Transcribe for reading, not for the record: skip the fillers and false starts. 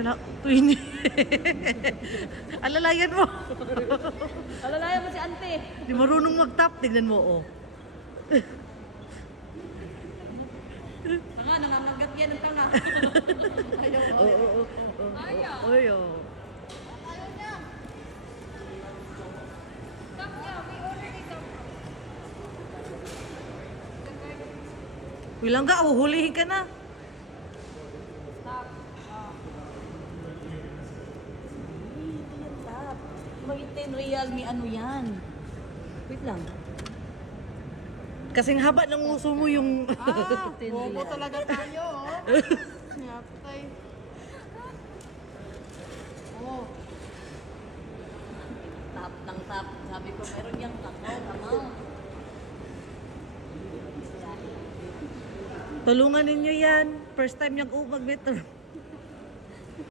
Wala, 20. Alalayan mo. Alalayan mo si ante. Di marunong mag-tap. Tignan mo, oh. Tanga, nangangagat yan ng tanga. Ayaw mo. Oo. Ayaw. Oy, oh. Ayaw niya. Tap niya, we already tap. Wilang ka, uhulihin ka na. Tap. Hindi yan tap. May 10 Realme ano yan. Wait lang. Kasing haba ng uso mo yung... Bobo talaga tayo, oh. Nyapay. Oh. Tap ng tap. Sabi ko, meron niyang takaw. Tulungan ninyo yan. First time niyang mag-meter.